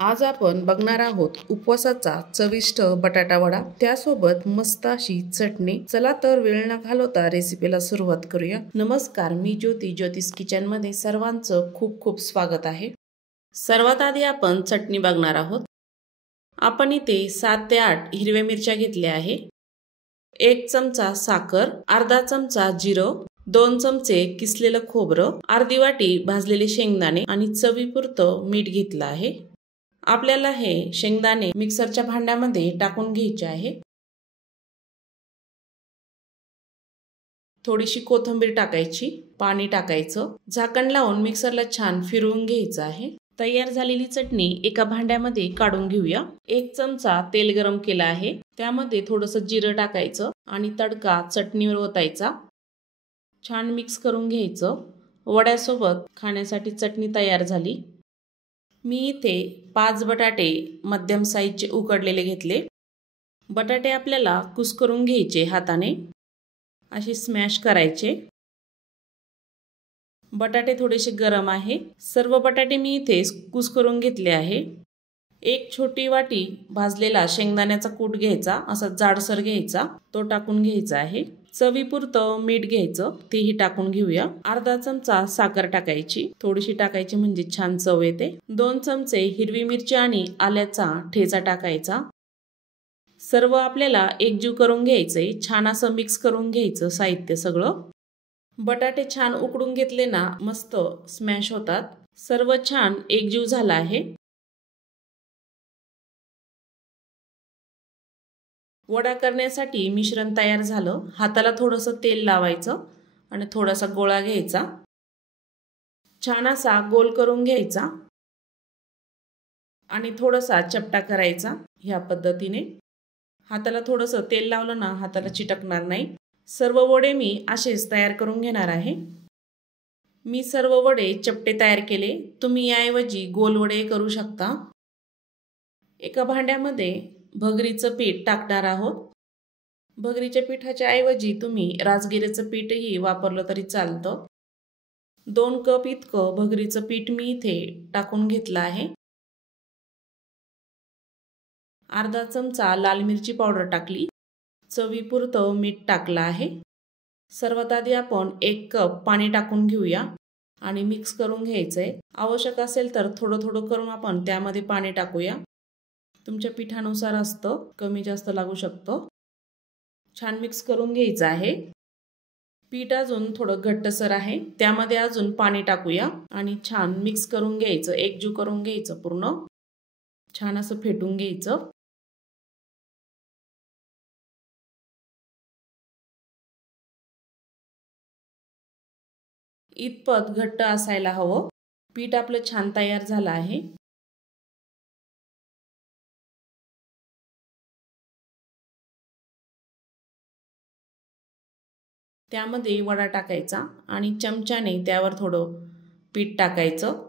आज आपण बघणार आहोत उपवासाचा चविष्ट बटाटा वडा, त्यासोबत मस्त अशी चटणी। चला तर वेळ न घालवता रेसिपीला सुरुवात करूया। नमस्कार, मी ज्योती, ज्योतिष किचन मध्ये सर्वांचं खूप खूप स्वागत आहे। सर्वात आधी आपण चटणी बघणार आहोत। आपण इथे 7 ते 8 हिरव्या मिरच्या घेतल्या आहे, 1 चमचा साखर, अर्धा चमचा जिरं, 2 चमचे किसलेलं खोबरं, अर्धी वाटी भाजलेले शेंगदाणे आणि चवीपुरतं मीठ घेतलं आहे। आपल्याला हे शेंगदाणे मिक्सरच्या भांड्यामध्ये टाकून घ्यायचे आहे। थोडीशी कोथिंबीर टाकायची, पाणी टाकायचं, झाकण लावून मिक्सरला छान फिरवून घ्यायचं आहे। तयार झालेली चटणी एका भांड्यामध्ये काढून घेऊया। 1 चमचा तेल गरम केला आहे, त्यामध्ये थोडंसं जिरं टाकायचं आणि तडका चटणीवर ओतायचा। छान मिक्स करून घ्यायचं। वड्यासोबत खाण्यासाठी चटणी तयार झाली। मी इथे 5 बटाटे मध्यम साईजचे उकडलेले घेतले। बटाटे आपल्याला कुस्करून घ्यायचे, हाताने असे स्मॅश करायचे। बटाटे थोडेसे गरम आहे। सर्व बटाटे मी इथे कुस्करून घेतले आहे। 1 छोटी वाटी भाजलेला शेंगदाण्याचा कूट घ्यायचा, असा जाडसर घ्यायचा, तो टाकून घ्यायचा आहे। चवीपुरतं मीठ घ्यायचं, तेही टाकून घेऊया। अर्धा चमचा साखर टाकायची, थोडीशी टाकायची म्हणजे छान चव येते। 2 चमचे हिरवी मिरची आणि आल्याचा ठेचा टाकायचा। सर्व आपल्याला एकजीव करून घ्यायचंय, छान असं मिक्स करून घ्यायचं साहित्य सगळं। बटाटे छान उकडून घेतले ना, मस्त स्मॅश होतात। सर्व छान एकजीव झाला आहे। वडा करण्यासाठी मिश्रण तयार झालं। हाताला थोडंसं तेल लावायचं आणि थोडासा गोळा घ्यायचा, छान असा गोल करून घ्यायचा आणि थोडासा चपटा करायचा। ह्या पद्धतीने हाताला थोडंसं तेल लावलं ना, हाताला चिटकणार नाही। सर्व वडे मी असेच तयार करून घेणार आहे। मी सर्व वडे चपटे तयार केले, तुम्ही याऐवजी गोल वडे करू शकता। एका भांड्यामध्ये भगरीचं पीठ टाकणार आहोत। भगरीच्या पिठाच्या ऐवजी तुम्ही राजगिऱ्याचं पीठही वापरलं तरी चालतं। 2 कप इतकं भगरीचं पीठ मी इथे टाकून घेतलं आहे। अर्धा चमचा लाल मिरची पावडर टाकली, चवीपुरतं मीठ टाकलं आहे। सर्वात आधी आपण 1 कप पाणी टाकून घेऊया आणि मिक्स करून घ्यायचंय। आवश्यक असेल तर थोडं थोडं करून आपण त्यामध्ये पाणी टाकूया। तुमच्या पिठानुसार असतं, कमी जास्त लागू शकतं। छान मिक्स करून घ्यायचं आहे। पीठ अजून थोडं घट्टसर आहे, त्यामध्ये अजून पाणी टाकूया आणि छान मिक्स करून घ्यायचं, एकजीव करून घ्यायचं, पूर्ण छान असं फेटून घ्यायचं। इतपत घट्ट असायला हवं। पीठ आपलं छान तयार झालं आहे। त्यामध्ये वडा टाकायचा आणि चमच्याने त्यावर थोडं पीठ टाकायचं।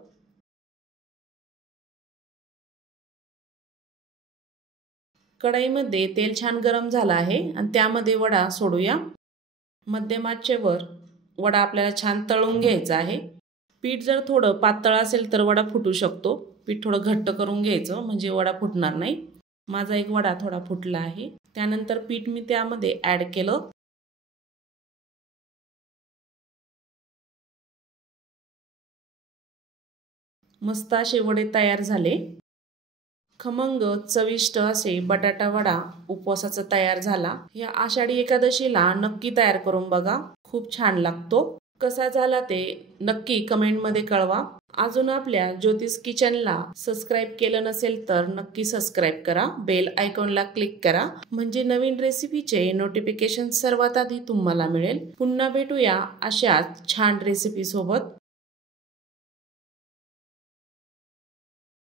कढईमध्ये तेल छान गरम झालं आहे आणि त्यामध्ये वडा सोडूया। मध्यम आचेवर वडा आपल्याला छान तळून घ्यायचा आहे। पीठ जर थोडं पातळ असेल तर वडा फुटू शकतो। पीठ थोडं घट्ट करून घ्यायचं, म्हणजे वडा फुटणार नाही। माझा एक वडा थोडा फुटला आहे। त्यानंतर पीठ मी त्यामध्ये ॲड केलं। मस्त असे वडे तयार झाले। खमंग चविष्ट असे बटाटा वडा उपवासाचा तयार झाला। या आषाढी एकादशीला नक्की तयार करून बघा, खूप छान लागतो। कसा झाला ते नक्की कमेंटमध्ये कळवा। अजून आपल्या ज्योतिष किचनला सबस्क्राईब केलं नसेल तर नक्की सबस्क्राईब करा, बेल आयकॉनला क्लिक करा, म्हणजे नवीन रेसिपीचे नोटिफिकेशन सर्वात आधी तुम्हाला मिळेल। पुन्हा भेटूया अशाच छान रेसिपी सोबत।